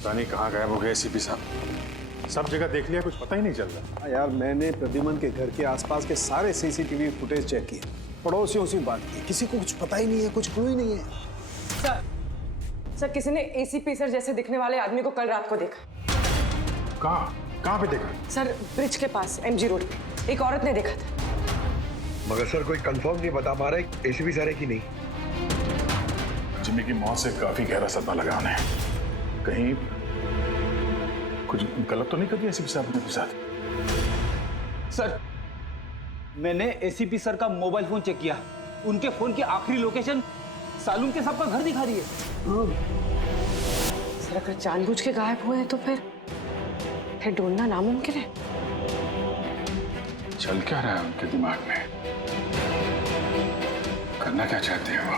पता नहीं कहाँ गायब हो गए एसीपी साहब। सब जगह देख लिया, कुछ पता ही नहीं चल रहा। यार मैंने प्रद्युमन के घर के आसपास के सारे सीसीटीवी फुटेज चेक किए, पड़ोसियों से बात की, किसी को कुछ पता ही नहीं है, कुछ क्लू ही नहीं है। सर किसी ने एसीपी सर जैसे दिखने वाले आदमी को कल रात को देखा। कहाँ पे देखा? सर ब्रिज के पास एमजी रोड पे एक औरत ने देखा था। मगर सर कोई कंफर्म नहीं बता पा रहा एसीपी सर है कि नहीं। जिम्मी की मौत से काफी गहरा सदमा लगा उन्हें। कहीं कुछ गलत तो नहीं कर दिया एसीपी साहब ने साथ? सर मैंने एसीपी सर का मोबाइल फोन चेक किया, उनके फोन की आखिरी लोकेशन सालून के सबका घर दिखा रही है। सर अगर जानबूझ के गायब हुए हैं तो फिर ढूंढना नामुमकिन है। चल क्या रहा है उनके दिमाग में? करना क्या चाहते हैं वो?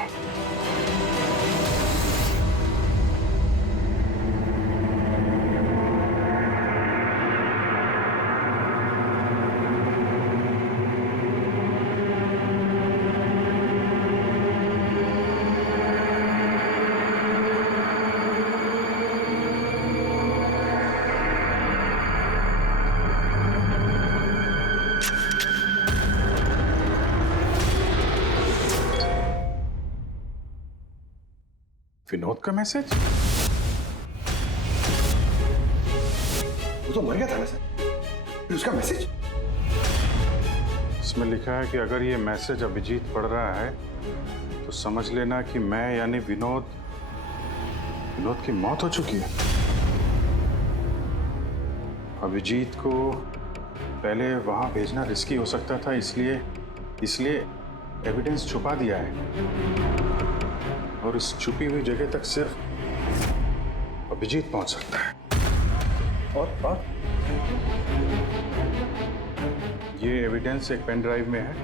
विनोद का मैसेज? वो तो मर गया था ना सर, फिर उसका मैसेज? इसमें लिखा है कि अगर ये मैसेज अभिजीत पढ़ रहा है तो समझ लेना कि मैं यानी विनोद की मौत हो चुकी है। अभिजीत को पहले वहां भेजना रिस्की हो सकता था, इसलिए एविडेंस छुपा दिया है और इस छुपी हुई जगह तक सिर्फ अभिजीत पहुंच सकता है। और ये एविडेंस एक पेन ड्राइव में है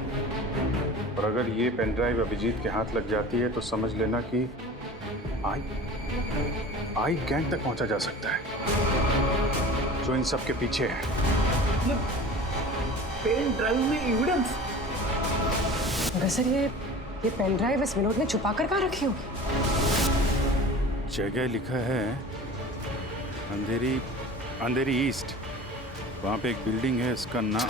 और अगर ये पेन ड्राइव अभिजीत के हाथ लग जाती है तो समझ लेना कि आई गैंग तक पहुंचा जा सकता है जो इन सब के पीछे है। पेन ड्राइव में एविडेंस? मगर सर ये पेन ड्राइव इस विनोद ने छुपा कर कहाँ रखी होगी? जगह लिखा है अंधेरी ईस्ट, वहां पे एक बिल्डिंग है, इसका नाम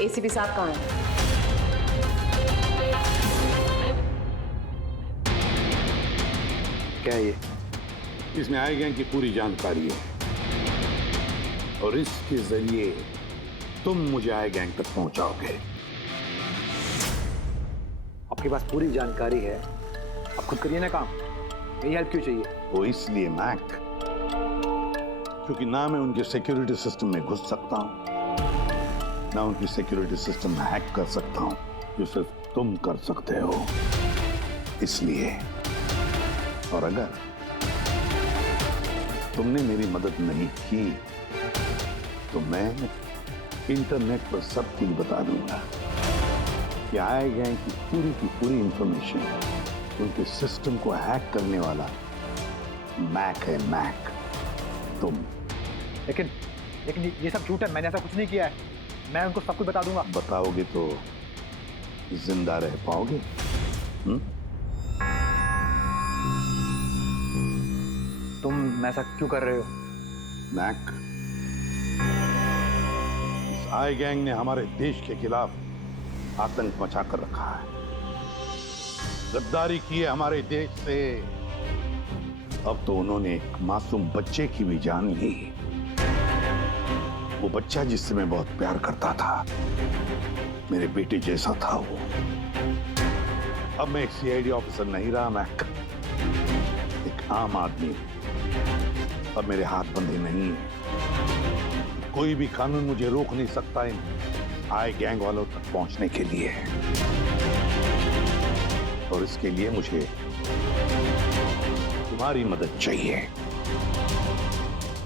एसीपी साहब कहाँ हैं? क्या ये? इसमें आई गैंग की पूरी जानकारी है और इसके जरिए तुम मुझे आई गैंग तक पहुंचाओगे। आपके पास पूरी जानकारी है, आप खुद करिए ना काम, यही हेल्प क्यों चाहिए? वो इसलिए मैक क्योंकि ना मैं उनके सिक्योरिटी सिस्टम में घुस सकता हूं, ना उनकी सिक्योरिटी सिस्टम में हैक कर सकता हूं, जो सिर्फ तुम कर सकते हो। इसलिए और अगर तुमने मेरी मदद नहीं की तो मैं इंटरनेट पर सब कुछ बता दूंगा कि आई गैंग की पूरी इंफॉर्मेशन उनके सिस्टम को हैक करने वाला मैक है, मैक तुम। लेकिन ये सब झूठ है, मैंने ऐसा कुछ नहीं किया है। मैं उनको सब कुछ बता दूंगा। बताओगे तो जिंदा रह पाओगे? तुम ऐसा क्यों कर रहे हो? मैक, इस आई गैंग ने हमारे देश के खिलाफ आतंक मचा कर रखा है, गद्दारी की है हमारे देश से। अब तो उन्होंने एक मासूम बच्चे की भी जान ली, वो बच्चा जिससे मैं बहुत प्यार करता था, मेरे बेटे जैसा था वो। अब मैं एक सीआईडी ऑफिसर नहीं रहा मैक, एक आम आदमी। अब मेरे हाथ बंधे नहीं है, कोई भी कानून मुझे रोक नहीं सकता इन आई गैंग वालों तक पहुंचने के लिए। और इसके लिए मुझे तुम्हारी मदद चाहिए,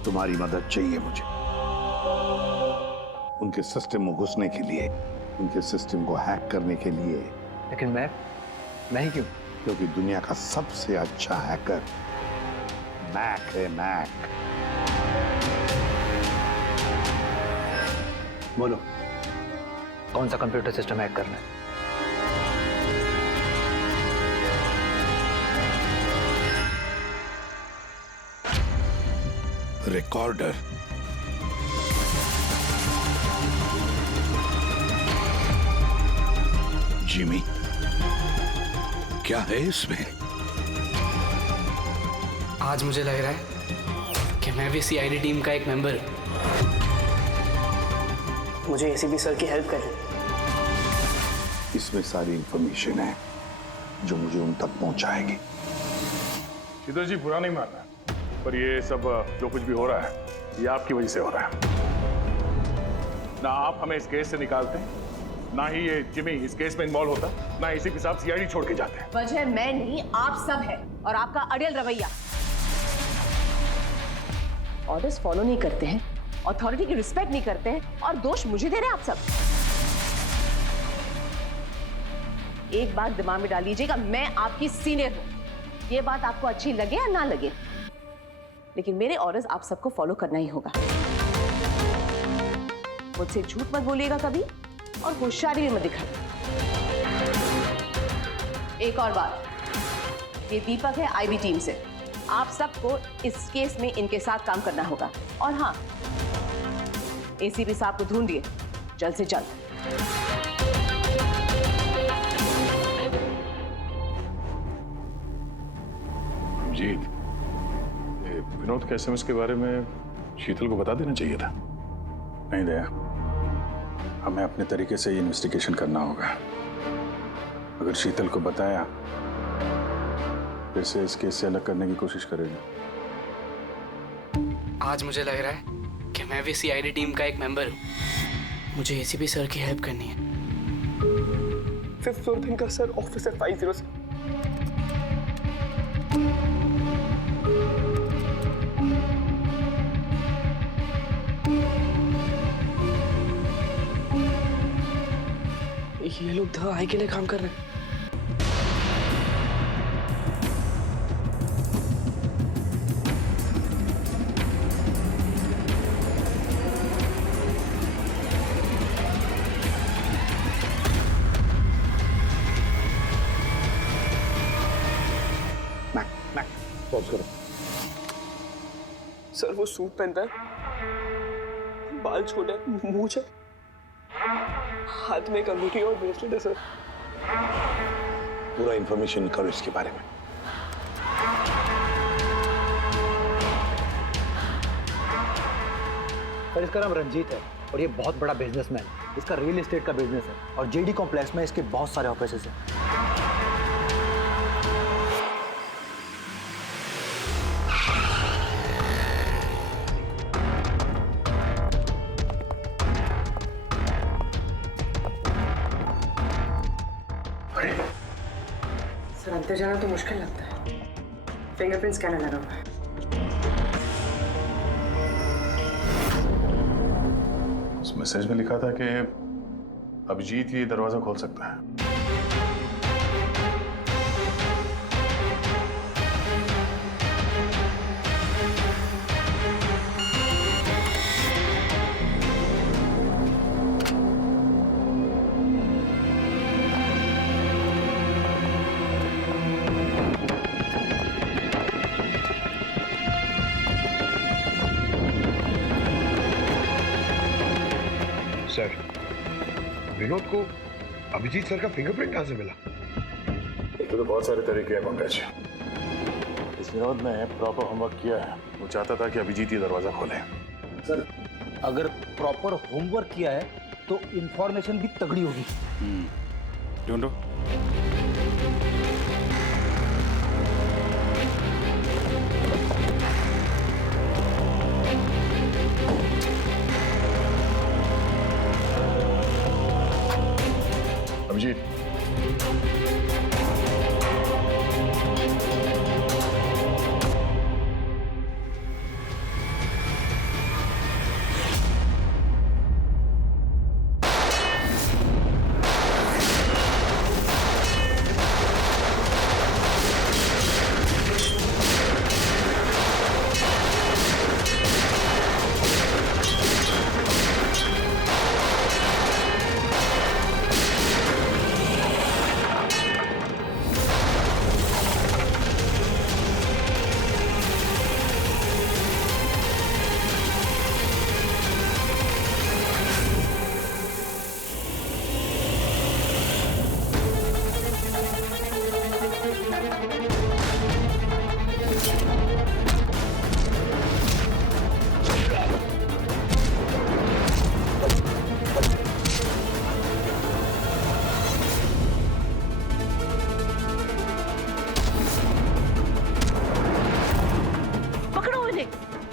तुम्हारी मदद चाहिए मुझे। उनके सिस्टम में घुसने के लिए, उनके सिस्टम को हैक करने के लिए। लेकिन मैं ही क्यों? क्योंकि दुनिया का सबसे अच्छा हैकर मैक है, मैक। बोलो, कौन सा कंप्यूटर सिस्टम हैक करना है? रिकॉर्डर। जिमी, क्या है इसमें? आज मुझे लग रहा है कि मैं भी सीआईडी टीम का एक मेंबर हूं। मुझे एसीपी सर की हेल्प करनी। इसमें सारी इंफॉर्मेशन है जो मुझे उन तक पहुंचाएगी। शीतल जी, बुरा नहीं मानना, पर ये सब जो कुछ भी हो रहा है ये आपकी वजह से हो रहा है। ना आप हमें इस केस से निकालते हैं, ना ही ये जिमी इस केस में इन्वॉल्व होता, ना एसीपी साहब सीआईडी छोड़ के जाते हैं। वजह मैं नहीं, आप सब है, और आपका अड़ियल रवैया। ऑर्डर्स फॉलो नहीं करते हैं, अथॉरिटी की रिस्पेक्ट नहीं करते हैं, और दोष मुझे दे रहे हैं आप सब। एक बात दिमाग में डाल लीजिएगा, मैं आपकी सीनियर हूं। ये बात आपको अच्छी लगे या ना लगे, लेकिन मेरे ऑर्डर्स आप सबको फॉलो करना ही होगा। मुझसे झूठ मत बोलिएगा कभी, और होशियारी भी मत दिखाइए। एक और बात, ये दीपक है आईबी टीम से। आप सबको इस केस में इनके साथ काम करना होगा। और हाँ, एसीपी साहब को ढूंढिए जल्द से जल्द। जीत, विनोद के एसएमएस के बारे में शीतल को बता देना चाहिए था। नहीं दया, हमें अपने तरीके से इन्वेस्टिगेशन करना होगा। अगर शीतल को बताया फिर से इस केस से अलग करने की कोशिश करेगी। आज मुझे लग रहा है कि मैं भी सीआईडी टीम का एक मेंबर हूं। मुझे एसीपी सर की हेल्प करनी है। 5th floor thinker sir, officer 506। ये लोग दवाई के लिए काम कर रहे हैं। मैक, पॉज करो। सर वो सूट पहनता है, बाल छोटे, मूंछ है, हाथ में अंगूठी और ब्रेसलेट है सर। पूरा इंफॉर्मेशन करो इसके बारे में। सर, इसका नाम रंजीत है और ये बहुत बड़ा बिजनेसमैन। इसका रियल एस्टेट का बिजनेस है और जेडी कॉम्प्लेक्स में इसके बहुत सारे ऑफिसेज हैं। सर, अंदर जाना तो मुश्किल लगता है। फिंगरप्रिंट स्कैनर लगा हुआ है। उस मैसेज में लिखा था कि अभिजीत ये दरवाजा खोल सकता है। सर, विनोद को अभिजीत सर का फिंगरप्रिंट कहां से मिला? तो बहुत सारे तरीके हैं पंकज। इस विनोद ने प्रॉपर होमवर्क किया है। वो चाहता था कि अभिजीत ये दरवाजा खोले। सर, अगर प्रॉपर होमवर्क किया है तो इंफॉर्मेशन भी तगड़ी होगी। ढूंढो। Abhijeet,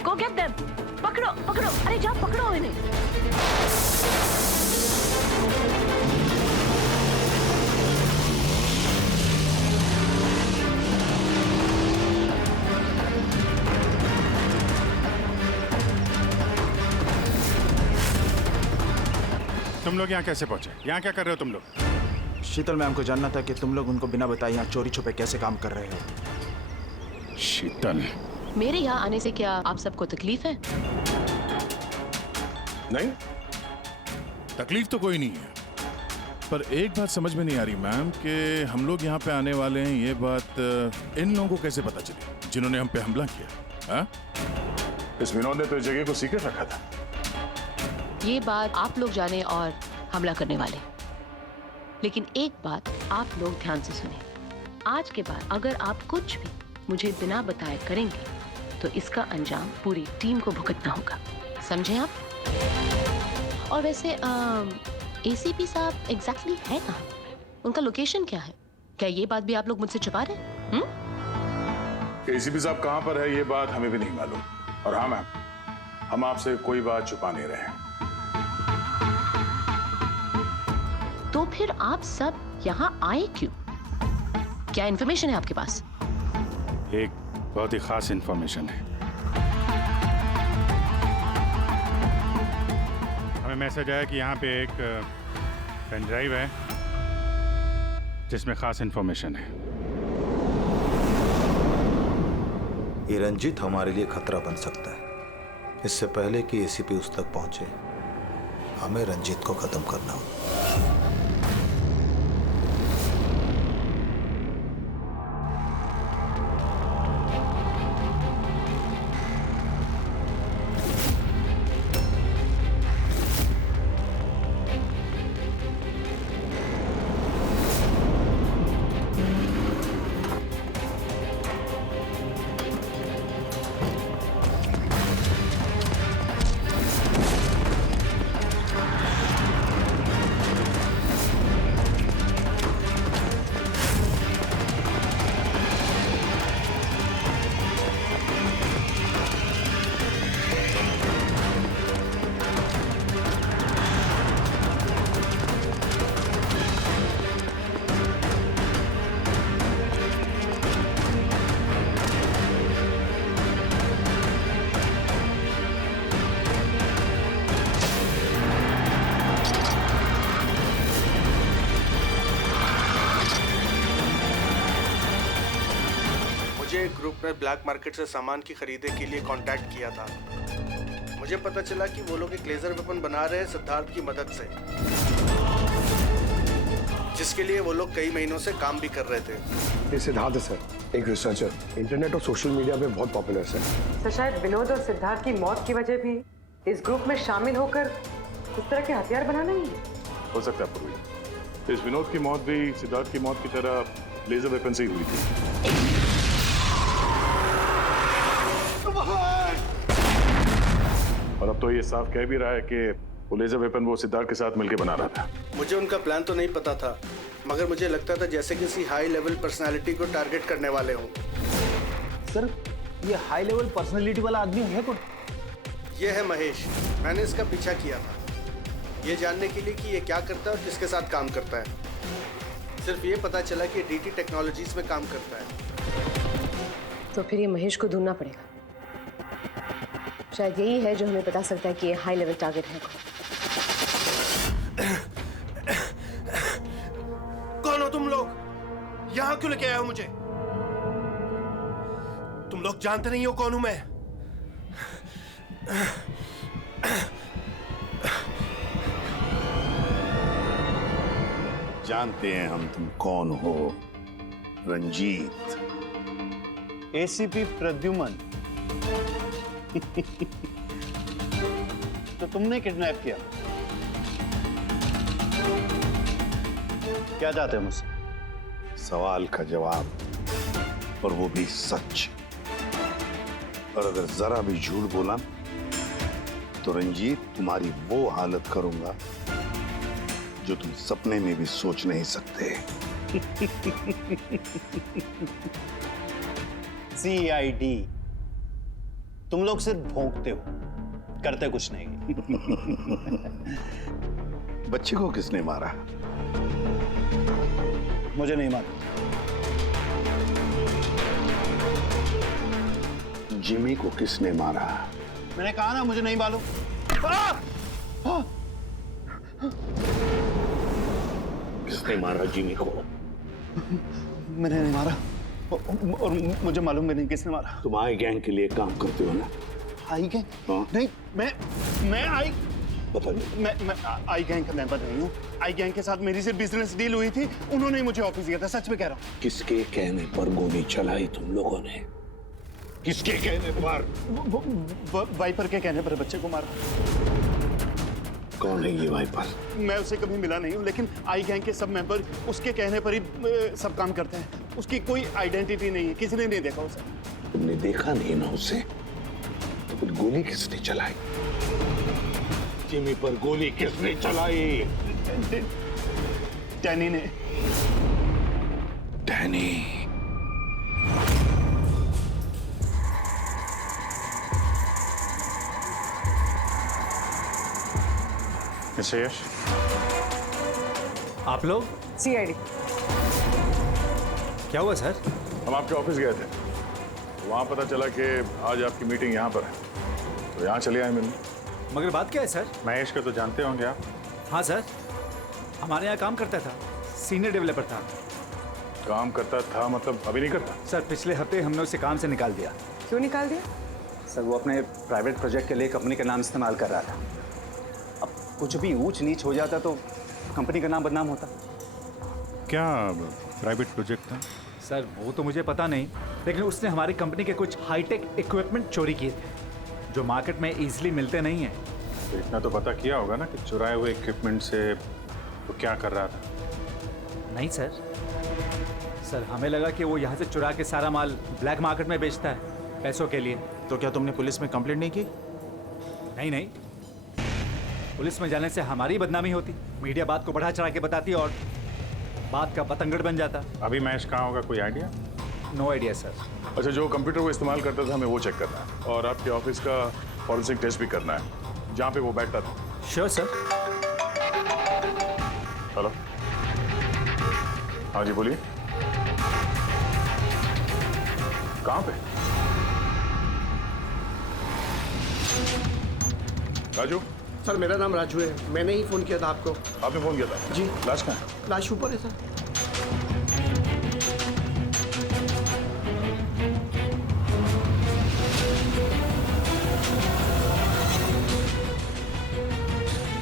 go get them. पकड़ो पकड़ो, अरे जाओ पकड़ो इन्हें। तुम लोग यहाँ कैसे पहुंचे? यहाँ क्या कर रहे हो तुम लोग? शीतल मैम को जानना था कि तुम लोग उनको बिना बताए यहाँ चोरी छुपे कैसे काम कर रहे हो। शीतल, मेरे यहाँ आने से क्या आप सबको तकलीफ है? नहीं, तकलीफ तो कोई नहीं है, पर एक बात समझ में नहीं आ रही मैम कि हम लोग यहाँ पे आने वाले हैं, ये बात इन लोगों को कैसे पता चली जिन्होंने हम पे हमला किया? हाँ? इस विनोद ने तो इस जगह को सीक्रेट रखा था। ये बात आप लोग जाने और हमला करने वाले, लेकिन एक बात आप लोग ध्यान से सुने। आज के बाद अगर आप कुछ भी मुझे बिना बताए करेंगे तो इसका अंजाम पूरी टीम को भुगतना होगा, समझे आप? और वैसे एसीपी साहब एग्जैक्टली है कहाँ? उनका लोकेशन क्या है? क्या ये बात भी आप लोग मुझसे छुपा रहे हैं? एसीपी साहब कहाँ पर है ये बात हमें भी नहीं मालूम। और हाँ मैम, हम आपसे कोई बात छुपा नहीं रहे हैं। तो फिर आप सब यहाँ आए क्यों? क्या इन्फॉर्मेशन है आपके पास? एक बहुत ही खास इंफॉर्मेशन है। हमें मैसेज आया कि यहाँ पे एक पेन ड्राइव है जिसमें खास इंफॉर्मेशन है। ये रंजीत हमारे लिए खतरा बन सकता है। इससे पहले कि एसीपी उस तक पहुंचे, हमें रंजीत को खत्म करना होगा। ग्रुप ने ब्लैक मार्केट से सामान की खरीदे के लिए कांटेक्ट किया था। मुझे पता चला कि वो लोग एक लेजर वेपन बना रहे हैं सिद्धार्थ की मदद से, जिसके लिए वो लोग कई महीनों से काम भी कर रहे थे। ये सिद्धार्थ है सर, एक रिसर्चर, इंटरनेट और सोशल मीडिया पे बहुत पॉपुलर है तो शायद विनोद और सिद्धार्थ की मौत की वजह भी इस ग्रुप में शामिल होकर इस तरह के हथियार बनाना ही है। हो सकता है पूर्वी, इस विनोद की मौत भी सिद्धार्थ की मौत की तरह लेजर वेपन से ही हुई थी। और अब तो ये साफ कह भी रहा है कि वो लेजर वेपन वो सिद्धार्थ के साथ मिलकर बना रहा था। मुझे उनका प्लान तो नहीं पता था, मगर मुझे लगता था जैसे किसी हाई लेवल पर्सनालिटी को टारगेट करने वाले हों। सर, ये हाई लेवल पर्सनालिटी वाला आदमी है कौन? ये है महेश। मैंने इसका पीछा किया था ये जानने के लिए कि ये क्या करता है और किसके साथ काम करता है। सिर्फ ये पता चला कि डीटी टेक्नोलॉजीज में काम करता है। तो फिर ये महेश को ढूंढना पड़ेगा। शायद यही है जो हमें बता सकता है कि ये हाई लेवल टारगेट है। कौन हो तुम लोग? यहाँ क्यों लेके आए हो मुझे? तुम लोग जानते नहीं हो कौन हूं मैं। जानते हैं हम तुम कौन हो, रंजीत। एसीपी प्रद्युमन। तो तुमने किडनैप किया? क्या चाहते हो मुझसे? सवाल का जवाब, और वो भी सच। और अगर जरा भी झूठ बोला तो रंजीत तुम्हारी वो हालत करूंगा जो तुम सपने में भी सोच नहीं सकते। CID तुम लोग सिर्फ भौंकते हो, करते कुछ नहीं। बच्चे को किसने मारा? मुझे नहीं मालूम। जिमी को किसने मारा? मैंने कहा ना मुझे नहीं मालूम। किसने मारा जिमी को? मैंने नहीं मारा और मुझे मालूम भी नहीं किसने मारा। तुम आई गैंग के लिए काम करते हो ना? आई गैंग? हाँ। नहीं, मैं आई पता नहीं। मैं आई गैंग का मेंबर नहीं हूँ। आई गैंग के साथ मेरी सिर्फ बिजनेस डील हुई थी, उन्होंने ही मुझे ऑफिस दिया था, सच में कह रहा हूँ। किसके कहने पर गोली चलाई तुम लोगों ने? किसके कहने पर? वाइपर के कहने पर बच्चे को मारा। कौन है ये वाइपर? मैं उसे कभी मिला नहीं हूँ, लेकिन आई गैंग के सब मेंबर उसके कहने पर ही सब काम करते हैं। उसकी कोई आइडेंटिटी नहीं है, किसी ने नहीं देखा उसे। तुमने देखा नहीं ना उसे, तो फिर गोली किसने चलाई? जिमी पर गोली किसने चलाई? डैनी ने। डैनी? मिस्टर यश, आप लोग? सीआईडी। क्या हुआ सर? हम आपके ऑफिस गए थे, वहाँ पता चला कि आज आपकी मीटिंग यहाँ पर है, तो यहाँ चले आए मिलने। मगर बात क्या है सर? महेश को तो जानते होंगे आप? हाँ सर, हमारे यहाँ काम करता था, सीनियर डेवलपर था। काम करता था मतलब अभी नहीं करता? सर पिछले हफ्ते हमने उसे काम से निकाल दिया। क्यों निकाल दिया? सर वो अपने प्राइवेट प्रोजेक्ट के लिए कंपनी का नाम इस्तेमाल कर रहा था। अब कुछ भी ऊंच नीच हो जाता तो कंपनी का नाम बदनाम होता। क्या प्राइवेट प्रोजेक्ट था? सर वो तो मुझे पता नहीं, लेकिन उसने हमारी कंपनी के कुछ हाईटेक इक्विपमेंट चोरी किए थे जो मार्केट में इजीली मिलते नहीं हैं। तो इतना तो पता किया होगा ना कि चुराए हुए इक्विपमेंट से वो क्या कर रहा था? नहीं सर हमें लगा कि वो यहाँ से चुरा के सारा माल ब्लैक मार्केट में बेचता है पैसों के लिए। तो क्या तुमने पुलिस में कंप्लेंट नहीं की? नहीं, पुलिस में जाने से हमारी बदनामी होती, मीडिया बात को बढ़ा चढ़ा के बताती और बात का पतंगड़ बन जाता। अभी महेश कहाँ होगा, कोई आइडिया? No idea sir. अच्छा, जो कंप्यूटर वो इस्तेमाल करता था हमें वो चेक करना है और आपके ऑफिस का फॉरेंसिक टेस्ट भी करना है जहाँ पे वो बैठता था। Sure sir. हेलो, हाँ जी बोलिए, कहाँ पे? राजू? सर मेरा नाम राजू है, मैंने ही फोन किया था आपको। आपने फोन किया था? जी। लाश कहाँ है? लाश ऊपर है सर।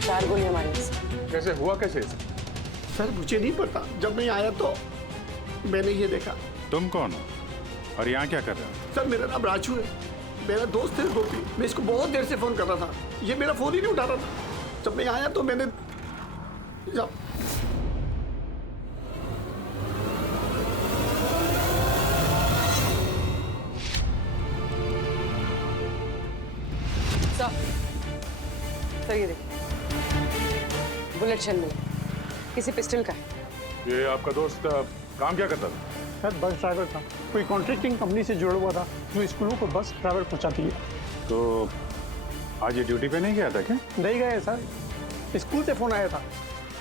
चार गोलियां मारी इसने। कैसे हुआ, कैसे? सर मुझे नहीं पता, जब मैं आया तो मैंने ये देखा। तुम कौन हो और यहाँ क्या कर रहे हो? सर मेरा नाम राजू है, मेरा दोस्त है गोपी। मैं इसको बहुत देर से फोन कर रहा था, ये मेरा फोन ही नहीं उठा रहा था। जब मैं आया तो मैंने सर ये देखिए, बुलेट शेल मिला, किसी पिस्टल का है। ये आपका दोस्त काम क्या करता था? सर बस ड्राइवर था, कोई कॉन्ट्रैक्टिंग कंपनी से जुड़ा हुआ था जो स्कूलों को बस ड्राइवर पहुंचाती है। तो आज ये ड्यूटी पे नहीं गया था क्या? नहीं गए सर, स्कूल से फोन आया था,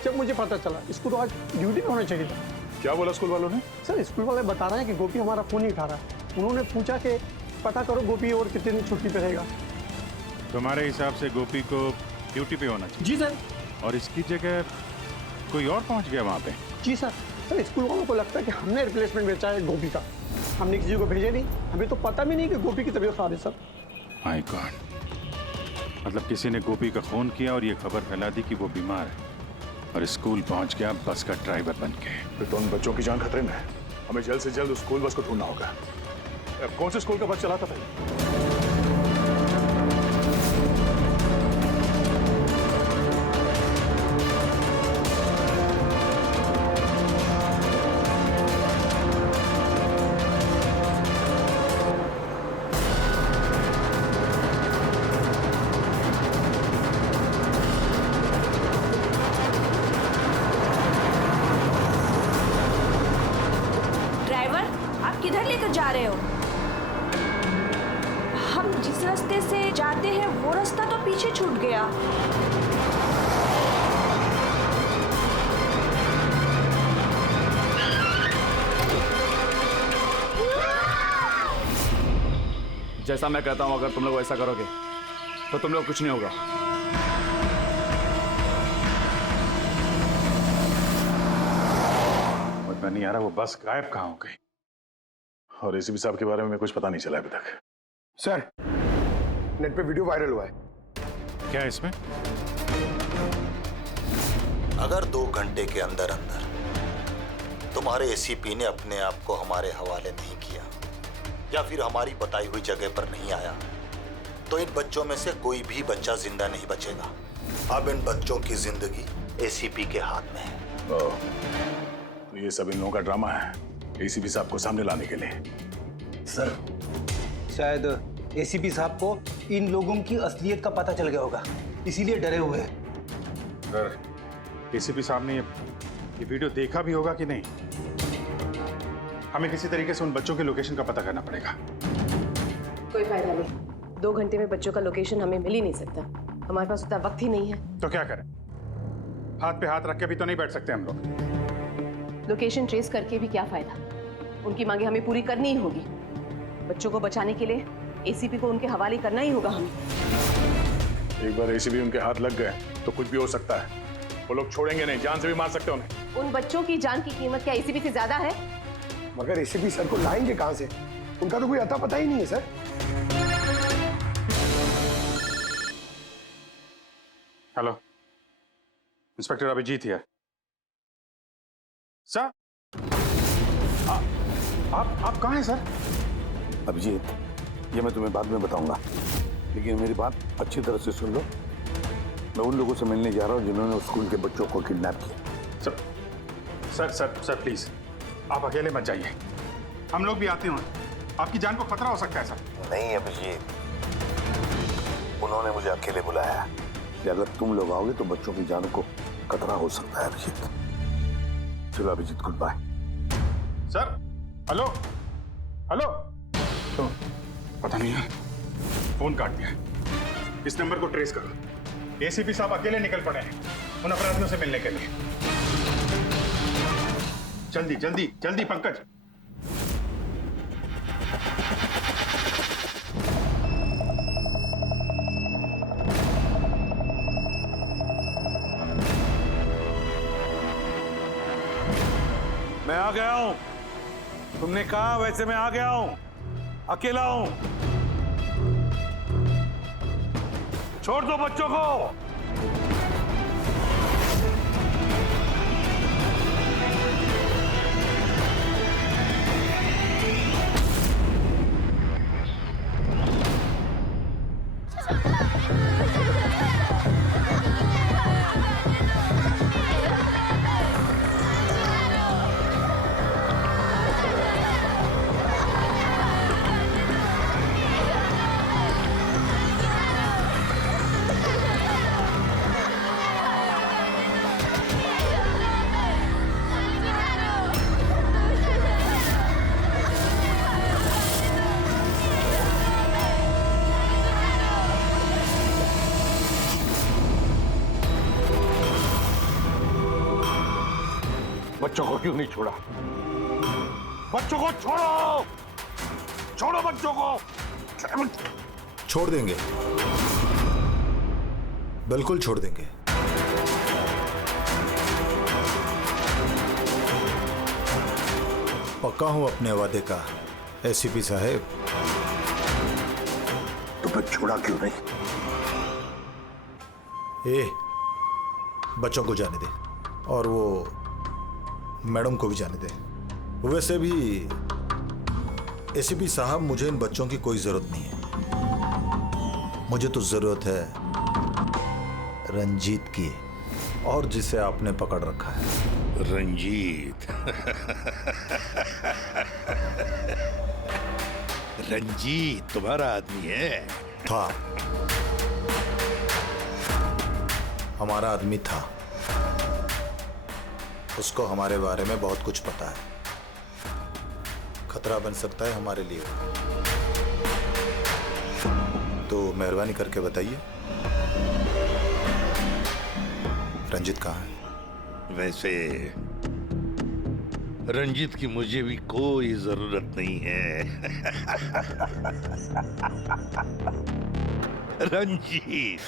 जब मुझे पता चला इसको तो आज ड्यूटी पे होना चाहिए था। क्या बोला स्कूल वालों ने? सर स्कूल वाले बता रहे हैं कि गोपी हमारा फोन नहीं उठा रहा है। उन्होंने पूछा कि पता करो गोपी और कितने दिन छुट्टी पे रहेगा। तुम्हारे हिसाब से गोपी को ड्यूटी पे होना चाहिए? जी सर। और इसकी जगह कोई और पहुंच गया वहाँ पे? जी सर। सर स्कूल वालों को लगता है कि हमने रिप्लेसमेंट बेचा है गोपी का, हमने किसी को भेजे नहीं, हमें तो पता भी नहीं कि गोपी की तबीयत खराब है सर। माय गॉड, मतलब किसी ने गोपी का फोन किया और ये खबर फैला दी कि वो बीमार है और स्कूल पहुंच गया बस का ड्राइवर बन के। फिर तो उन बच्चों की जान खतरे में है, हमें जल्द से जल्द उस स्कूल बस को ढूंढना होगा। कौन से स्कूल का बस चलाता था? ड्राइवर, आप किधर लेकर जा रहे हो? हम जिस रास्ते से जाते हैं वो रास्ता तो पीछे छूट गया। जैसा मैं कहता हूं, अगर तुम लोग ऐसा करोगे तो तुम लोग कुछ नहीं होगा। समझ में नहीं आ रहा वो बस गायब कहाँ हो गई, और एसीपी साहब के बारे में कुछ पता नहीं चला अभी तक। सर, नेट पे वीडियो वायरल हुआ है। क्या है इसमें? अगर 2 घंटे के अंदर अंदर तुम्हारे एसीपी ने अपने आप को हमारे हवाले नहीं किया या फिर हमारी बताई हुई जगह पर नहीं आया तो इन बच्चों में से कोई भी बच्चा जिंदा नहीं बचेगा। अब इन बच्चों की जिंदगी एसीपी के हाथ में है। तो ये सब इन लोगों का ड्रामा है एसीपी साहब को सामने लाने के लिए। सर, शायद एसीपी साहब को इन लोगों की असलियत का पता चल गया होगा, इसीलिए डरे हुए हैं। सर, एसीपी साहब ने ये वीडियो देखा भी होगा कि नहीं? हमें किसी तरीके से उन बच्चों के लोकेशन का पता करना पड़ेगा। कोई फायदा नहीं, 2 घंटे में बच्चों का लोकेशन हमें मिल ही नहीं सकता। हमारे पास उतना वक्त ही नहीं है। तो क्या करें? हाथ पे हाथ रख के भी तो नहीं बैठ सकते हम लोग। लोकेशन ट्रेस करके भी क्या फायदा? उनकी मांगे हमें पूरी करनी ही होगी। बच्चों को बचाने के लिए एसीपी को उनके हवाले करना ही होगा हमें। एक बार एसीपी उनके हाथ लग गए तो कुछ भी हो सकता है। वो लोग छोड़ेंगे नहीं, जान से भी मार सकते उन्हें। उन बच्चों की जान की कीमत क्या एसीपी से ज्यादा है? मगर एसीपी सर को लाएंगे कहां से? उनका तो कोई अता पता ही नहीं है sir. Hello, inspector Abhijeet here. Sir, आप कहाँ हैं सर? अभिजीत, ये मैं तुम्हें बाद में बताऊंगा, लेकिन मेरी बात अच्छी तरह से सुन लो। मैं उन लोगों से मिलने जा रहा हूँ जिन्होंने स्कूल के बच्चों को किडनैप किया। सर प्लीज, आप अकेले मत जाइए, हम लोग भी आते हैं। आपकी जान को खतरा हो सकता है सर। नहीं अभिजीत, उन्होंने मुझे अकेले बुलाया कि अगर तुम लोग आओगे तो बच्चों की जान को खतरा हो सकता है। अभिजीत, चलो Abhijeet, good bye. Sir, hello hello, तो पता नहीं है, फोन काट दिया। इस नंबर को ट्रेस करो। एसीपी साहब अकेले निकल पड़े हैं उन अपराधियों से मिलने के लिए। जल्दी जल्दी जल्दी पंकज। मैं आ गया हूं, तुमने कहा वैसे मैं आ गया हूं, अकेला हूं। छोड़ दो बच्चों को। बच्चों को क्यों नहीं छोड़ा? बच्चों को छोड़ो, छोड़ो बच्चों को। छोड़ देंगे, बिल्कुल छोड़ देंगे। पक्का हूं अपने वादे का एसीपी साहब। तो फिर छोड़ा क्यों नहीं? बच्चों को जाने दे और वो मैडम को भी जाने दे। वैसे भी एसीपी साहब, मुझे इन बच्चों की कोई जरूरत नहीं है। मुझे तो जरूरत है रंजीत की, और जिसे आपने पकड़ रखा है। रंजीत। रंजीत तुम्हारा आदमी है? था, हमारा आदमी था। उसको हमारे बारे में बहुत कुछ पता है। खतरा बन सकता है हमारे लिए। तो मेहरबानी करके बताइए, रंजित कहाँ है? वैसे रंजीत की मुझे भी कोई जरूरत नहीं है। रंजीत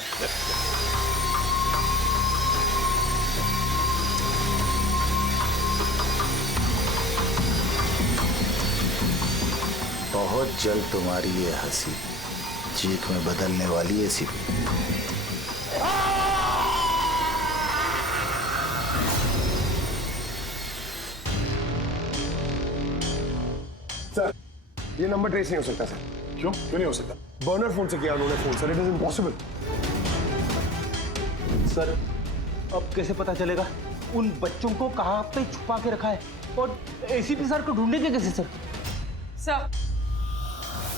बहुत जल्द तुम्हारी ये हंसी चीख में बदलने वाली है सीपी। सर, ये नंबर ट्रेस नहीं हो सकता सर। क्यों नहीं हो सकता? बर्नर फोन से किया उन्होंने phone sir, it is impossible. Sir अब कैसे पता चलेगा उन बच्चों को कहाँ पे छुपा के रखा है, और एसीपी सर को ढूंढेंगे कैसे सर? सर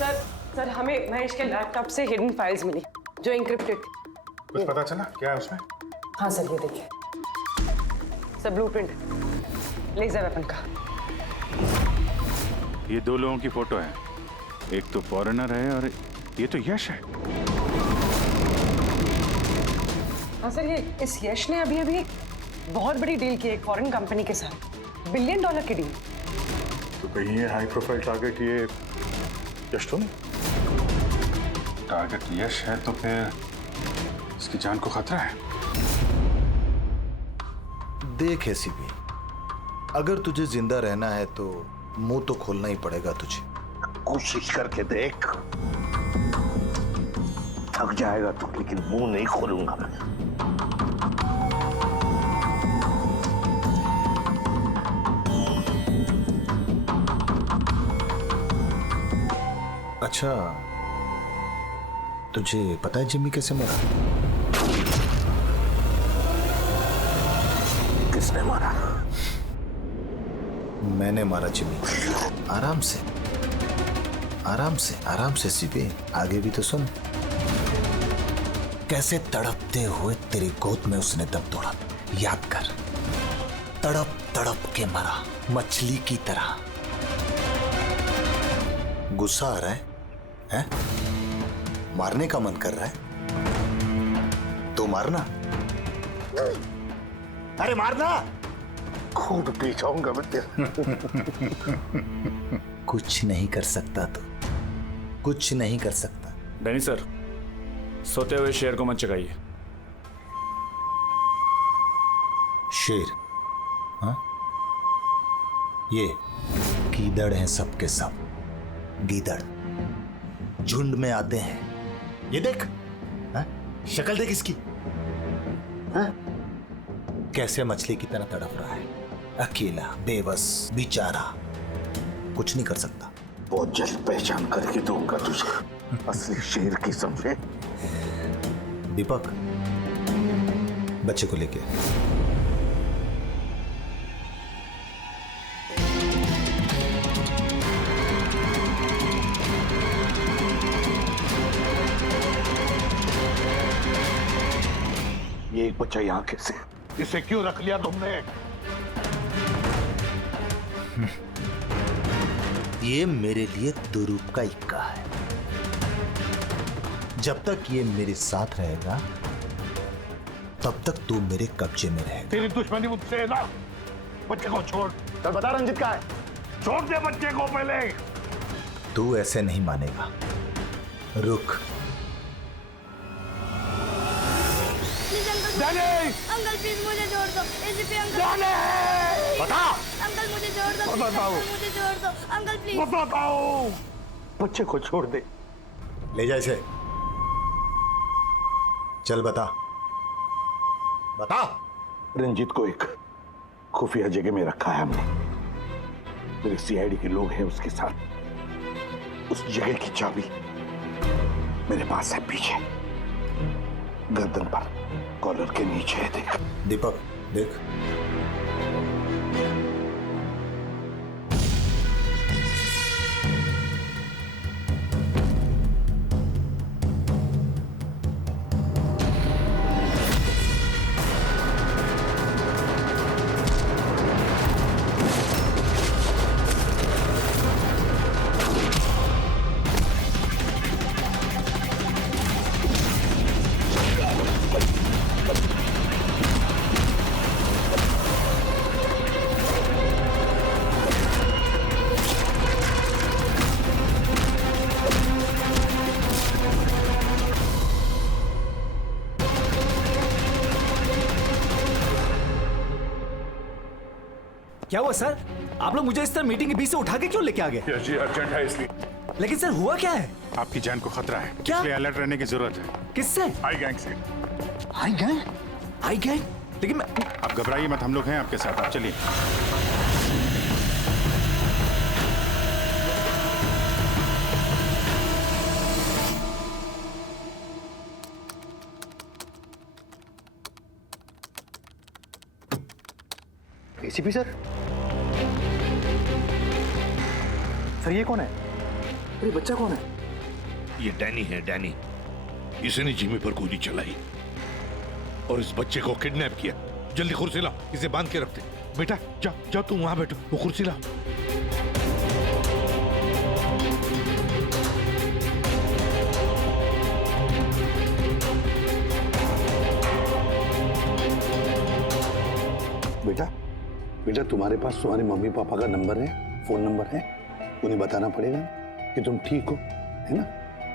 सर सर हमें महेश के लैपटॉप से हिडन फाइल्स मिली जो इंक्रिप्टेड थी। कुछ पता चला क्या है उसमें? हाँ सर, ये देखिए सर, ब्लूप्रिंट लेजर वेपन का। ये दो लोगों की फोटो है, एक तो फॉरेनर है और ये तो यश है। हाँ सर, ये इस यश ने अभी अभी बहुत बड़ी डील की एक फॉरेन कंपनी के साथ, $1 बिलियन की डील। तो कहीं ये हाई प्रोफाइल टारगेट ये यश तो नहीं? टारगेट यश है तो फिर इसकी जान को खतरा है। देख एसीपी, अगर तुझे जिंदा रहना है तो मुंह तो खोलना ही पड़ेगा तुझे। कोशिश करके देख, थक जाएगा तो, लेकिन मुंह नहीं खोलूंगा मैं। अच्छा, तुझे पता है जिम्मी कैसे मरा? किसने मारा? मैंने मारा जिम्मी। आराम से आराम से आराम से सीपी, आगे भी तो सुन। कैसे तड़पते हुए तेरी गोद में उसने दम तोड़ा, याद कर। तड़प तड़प के मरा, मछली की तरह। गुस्सा आ रहा है? हैं? मारने का मन कर रहा है तो मारना। अरे मारना, खूब पी जाऊंगा मैं तेरा। कुछ नहीं कर सकता तो, कुछ नहीं कर सकता। डैनी सर, सोते हुए शेर को मत चगाइए। शेर? हाँ? ये गीदड़ हैं सबके सब, गीदड़ झुंड में आते हैं। ये देख, हाँ? शक्ल देख इसकी, हाँ? कैसे मछली की तरह तड़प रहा है, अकेला, बेबस, बेचारा, कुछ नहीं कर सकता। बहुत जल्द पहचान करके दूंगा तुझे असली शेर की, समझे? दीपक, बच्चे को लेके ये एक बच्चा यहाँ कैसे? इसे क्यों रख लिया तुमने? ये मेरे लिए दुरूप का इक्का है। जब तक ये मेरे साथ रहेगा तब तक तू मेरे कब्जे में रहेगा। तेरी दुश्मनी मुझसे है ना? बच्चे को छोड़। चल बता रंजित कहाँ है? छोड़ दे बच्चे को पहले। तू ऐसे नहीं मानेगा, रुक। अंकल प्लीज मुझे छोड़ दो, एसीपी अंकल। बता। अंकल मुझे छोड़ दो, बताओ। मुझे छोड़ दो अंकल प्लीज। बताओ। बच्चे को छोड़ दे। ले जा इसे। चल बता, बता। रंजीत को एक खुफिया जगह में रखा है हमने। मेरे सीआईडी के लोग हैं उसके साथ। उस जगह की चाबी मेरे पास है, पीछे गर्दन पर कॉलर के नीचे है। देख दीपक, देख। क्या हुआ सर? आप लोग मुझे इस तरह मीटिंग के बीच से उठा के क्यों लेके आ गए? यश जी अर्जेंट है इसलिए। लेकिन सर हुआ क्या है? आपकी जान को खतरा है, क्या? इसलिए अलर्ट रहने की जरूरत है। किससे? आई गैंग से। आई गैंग? आई गैंग? लेकिन मैं... आप घबराइए मत, हम लोग हैं आपके साथ, आप चलिए। ACP sir? सर ये कौन है? अरे बच्चा कौन है? ये डैनी है, डैनी। इसने जिमी पर गोली चलाई और इस बच्चे को किडनैप किया। जल्दी कुर्सी लाओ, इसे बांध के रखते। बेटा जा जा, तुम वहां बैठो, वो कुर्सी लाओ। बेटा बेटा, तुम्हारे पास तुम्हारे मम्मी पापा का नंबर है, फोन नंबर है? उन्हें बताना पड़ेगा कि तुम ठीक हो, है ना?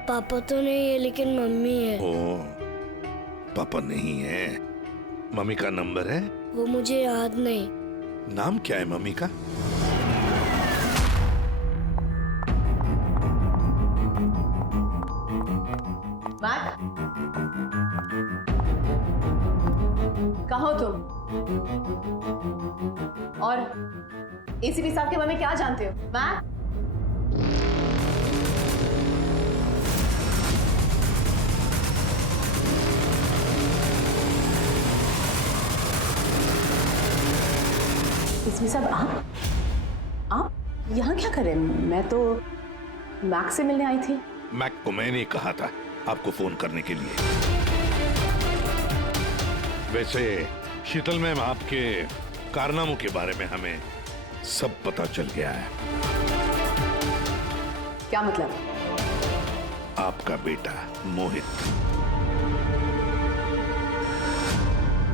पापा तो नहीं है लेकिन मम्मी है। ओ, पापा नहीं है, मम्मी का नंबर है? वो मुझे याद नहीं। नाम क्या है मम्मी का? कहो तुम? और एसीपी साहब के बारे में क्या जानते हो? मैम? एसीपी साहब आप यहाँ क्या कर रहे हैं? मैं तो मैक से मिलने आई थी। मैक को मैंने कहा था आपको फोन करने के लिए। वैसे शीतल मैम, आपके कारनामों के बारे में हमें सब पता चल गया है। क्या मतलब? आपका बेटा मोहित।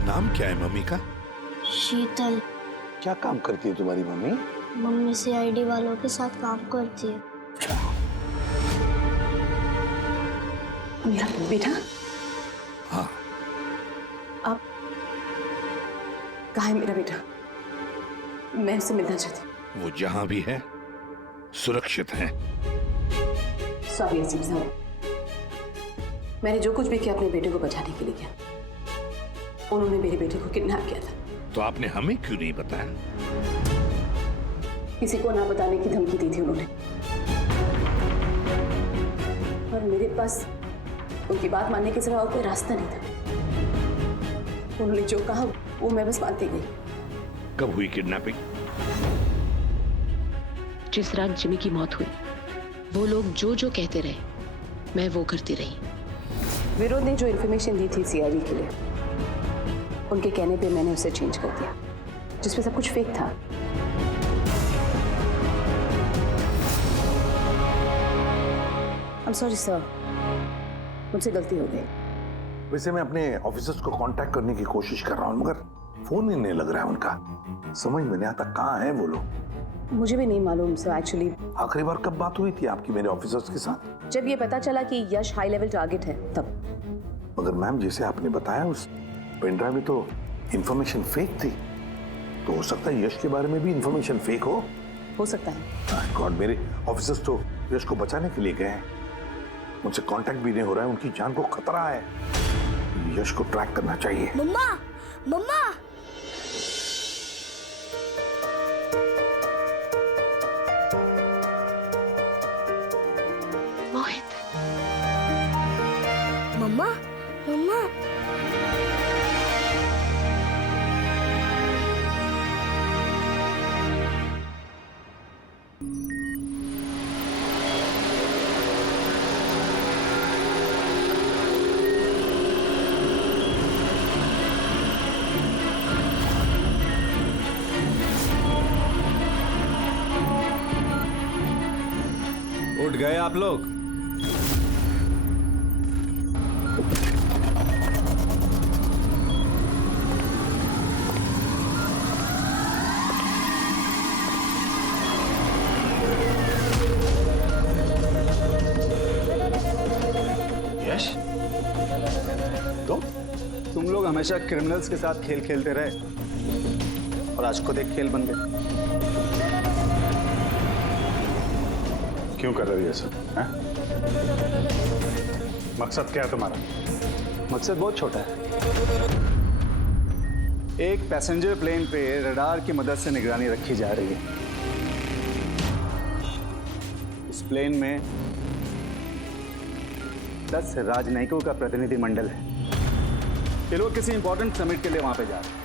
नाम क्या है मम्मी का? शीतल। क्या काम करती है तुम्हारी मम्मी? मम्मी सीआईडी वालों के साथ काम करती है। मेरा बेटा? हाँ। आप कहाँ है मेरा बेटा? मैं उससे मिलना चाहती हूँ। वो जहां भी है सुरक्षित है। सॉरी एसीपी साहब, मैंने जो कुछ भी किया अपने बेटे को बचाने के लिए किया। उन्होंने मेरे बेटे को किडनैप किया था। तो आपने हमें क्यों नहीं बताया? किसी को ना बताने की धमकी दी थी उन्होंने, और मेरे पास उनकी बात मानने के सिवा और कोई रास्ता नहीं था। उन्होंने जो कहा वो मैं बस मानती गई। कब हुई किडनैपिंग? जिस रात जिमी की मौत हुई, वो लोग जो जो कहते रहे मैं वो करती रही। विरोध ने जो इन्फॉर्मेशन दी थी सीआईडी के लिए, उनके कहने पे मैंने उसे चेंज कर दिया, जिसमें सब कुछ फेक था। I'm sorry sir, मुझसे गलती हो गई। वैसे मैं अपने ऑफिसर्स को कांटेक्ट करने की कोशिश कर रहा हूँ, मगर फोन ही नहीं लग रहा है उनका। समझ में नहीं आता कहाँ हैं वो लोग। मुझे भी नहीं मालूम सर एक्चुअली। आखिरी बार कब बात हुई थी आपकी मेरे ऑफिसर्स के साथ? जब ये पता चला कि यश हाई लेवल टारगेट है तब। मगर मैम, जैसे आपने बताया उस पेनड्राइव में तो इंफॉर्मेशन फेक थी, तो हो सकता है यश के बारे में भी इंफॉर्मेशन फेक हो सकता है। गॉड, मेरे ऑफिसर्स तो यश को बचाने के लिए गए हैं, मुझसे कांटेक्ट भी नहीं हो रहा है, उनकी जान को खतरा है। यश को ट्रैक करना चाहिए। मम्मा, मम्मा। मोहित। मम्मा, मम्मा। उठ गए आप लोग? यश, तुम लोग हमेशा क्रिमिनल्स के साथ खेल खेलते रहे और आज खुद एक खेल बन गए। क्यों कर रही है सब? मकसद क्या है तुम्हारा? मकसद बहुत छोटा है। एक पैसेंजर प्लेन पे रडार की मदद से निगरानी रखी जा रही है। इस प्लेन में 10 राजनयिकों का प्रतिनिधि मंडल है। ये लोग किसी इंपॉर्टेंट समिट के लिए वहां पे जा रहे हैं।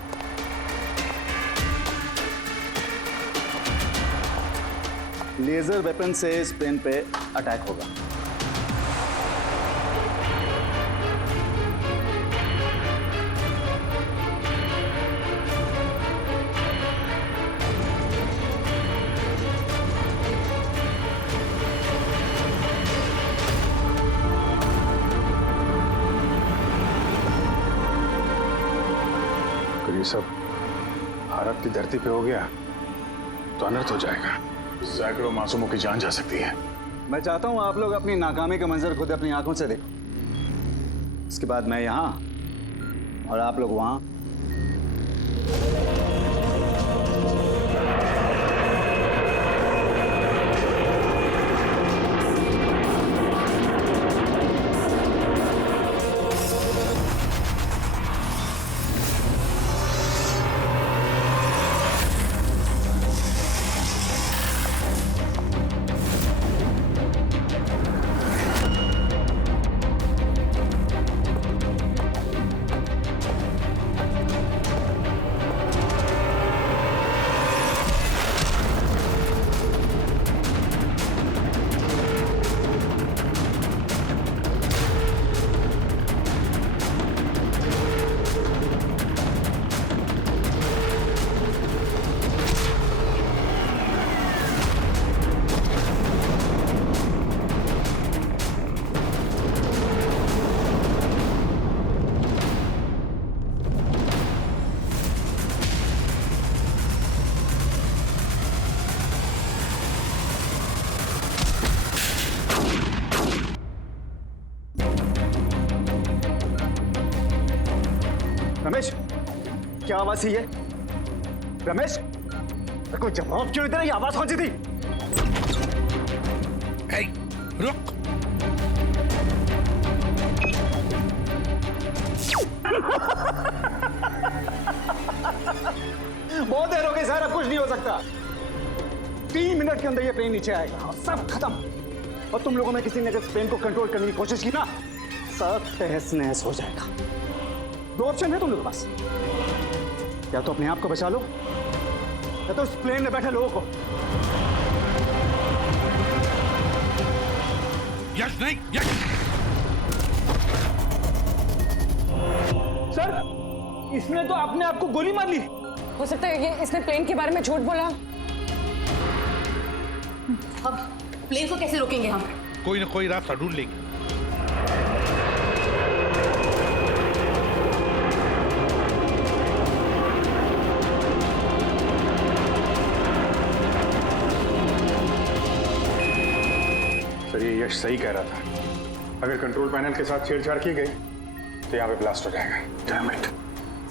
लेजर वेपन से इस प्लेन पे अटैक होगा। अगर ये सब भारत की धरती पे हो गया तो अनर्थ हो जाएगा। सैकड़ों मासूमों की जान जा सकती है। मैं चाहता हूं आप लोग अपनी नाकामी का मंजर खुद अपनी आंखों से देखो। उसके बाद मैं यहां और आप लोग वहां। रमेश, क्या आवाज थी ये? रमेश, कोई जवाब क्यों नहीं दे रहा? ये आवाज कौन सी थी? रुक। बहुत देर हो गई सर, अब कुछ नहीं हो सकता। 3 मिनट के अंदर ये प्लेन नीचे आएगा और सब खत्म। और तुम लोगों में किसी ने अगर इस प्लेन को कंट्रोल करने की कोशिश की ना, सब तहस नहस हो जाएगा। 2 ऑप्शन है तुम लोगों के पास, या तो अपने आप को बचा लो या तो इस प्लेन में बैठे लोगों को। यश नहीं, यश। सर, इसने तो अपने आप को गोली मार ली। हो सकता है कि इसने प्लेन के बारे में झूठ बोला। अब प्लेन को कैसे रोकेंगे हम? कोई ना कोई रास्ता ढूंढ लेंगे। सर, ये यश सही कह रहा था। अगर कंट्रोल पैनल के साथ छेड़छाड़ की गई तो यहाँ पे ब्लास्ट हो जाएगा। Damn it.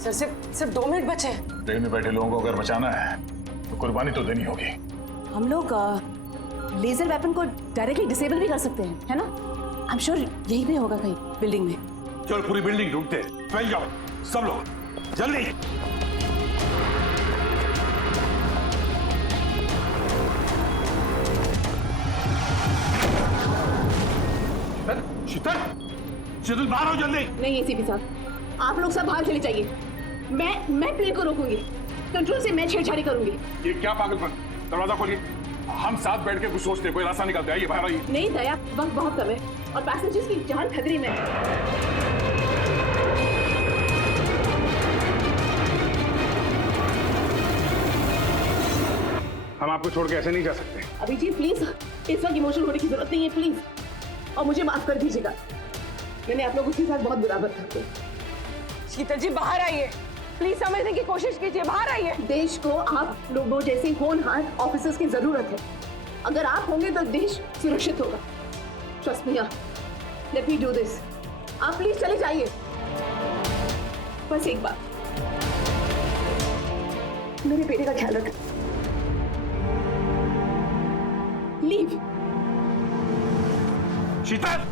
सर, सिर्फ 2 मिनट बचे हैं। ट्रेन में बैठे लोगों को अगर बचाना है तो कुर्बानी तो देनी होगी। हम लोग लेजर वेपन को डायरेक्टली डिसेबल भी कर सकते हैं, है ना? आई एम श्योर यहीं पे होगा कहीं बिल्डिंग में। चल, पूरी बिल्डिंग ढूंढते। फैल जाओ सब लोग, जल्दी। शीतल, शीतल बाहर आओ जल्दी। नहीं एसीपी साहब, आप लोग सब बाहर चले जाइए। मैं प्लेन को रोकूंगी, कंट्रोल से मैं छेड़छाड़ी करूंगी। ये क्या पागलपन? दरवाजा खोलिए, हम साथ बैठ के कुछ सोचते, कोई रास्ता निकलता है। ये बाहर आइए। नहीं दया, वक्त बहुत कम है और पैसेंजर्स की जान खतरे में है। हम आपको छोड़ के ऐसे नहीं जा सकते। अभिजीत प्लीज, इस वक्त इमोशनल होने की जरूरत नहीं है प्लीज, और मुझे माफ कर दीजिएगा। मैंने आप लोगों के साथ बहुत बुरा बर्ताव किया। शीतल जी बाहर आइए, प्लीज समझने की कोशिश कीजिए। बाहर आइए। देश को आप लोगों जैसे होनहार ऑफिसर्स की जरूरत है। अगर आप होंगे तो देश सुरक्षित होगा। Trust me, let me do this. आप प्लीज चले जाइए। बस एक बात, मेरे बेटे का ख्याल रख। लीव। शीतल,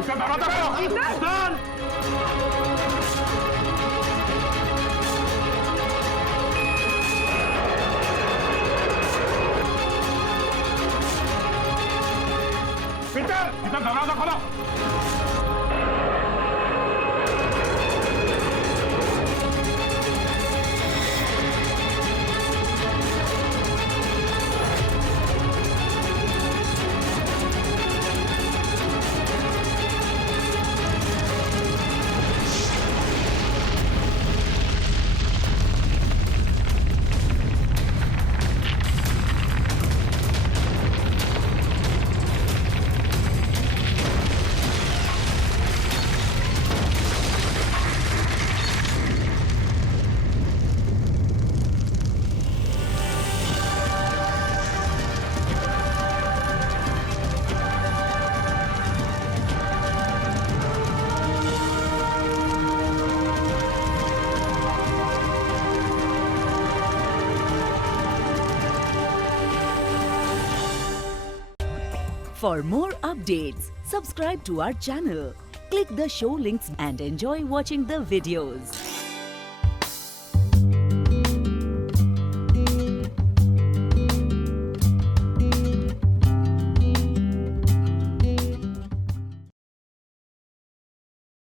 इसका दरवाजा खोलो। शीतल! शीतल, दरवाजा खोलो। For more updates, subscribe to our channel, click the show links and enjoy watching the videos.